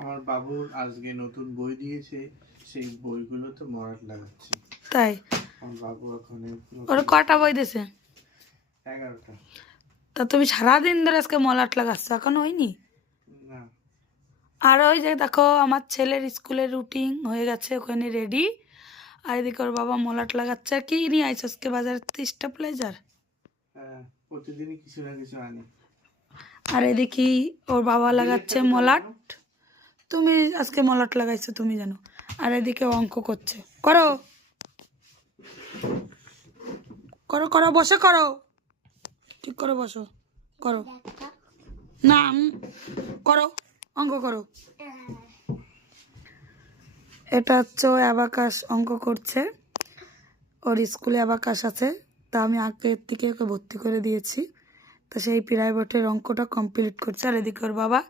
আমার বাবুর আজকে নতুন বই দিয়েছে সেই বইগুলোতে মরাট লাগাচ্ছে। তাই? আমার বাবু এখন ওরা কটা বই দিয়েছে? এগারোটা। তা তুমি সারাদিন ধরে আজকে মলাট লাগাচ্ছ এখন হয়নি? না। আর ওই যে দেখো আমার ছেলের স্কুলের রুটিন হয়ে গেছে ওখানে রেডি আর এদিকে ওর বাবা মলাট লাগাচ্ছে। আর কি নিয়ে আইস আজকে বাজারের থেকে স্টেবিলাইজার হ্যাঁ প্রতিদিনই কিছু না কিছু আনি। আর এদিকে ওর বাবা লাগাচ্ছে মলাট। তুমি আজকে মলাট লাগাইছো, তুমি জানো। আর এদিকে অঙ্ক করছে। করো। করো করো, বসে করো। ঠিক করে বসো। করো। না করো। অঙ্ক করো। এটা হচ্ছে ও অ্যাবাকাস অঙ্ক করছে। ওর স্কুলে অ্যাবাকাস আছে। তা আমি আগের থেকে ওকে ভর্তি করে দিয়েছি। তো সেই প্রাইভেটের অঙ্কটা কমপ্লিট করছে। আর এদিকে ওর বাবা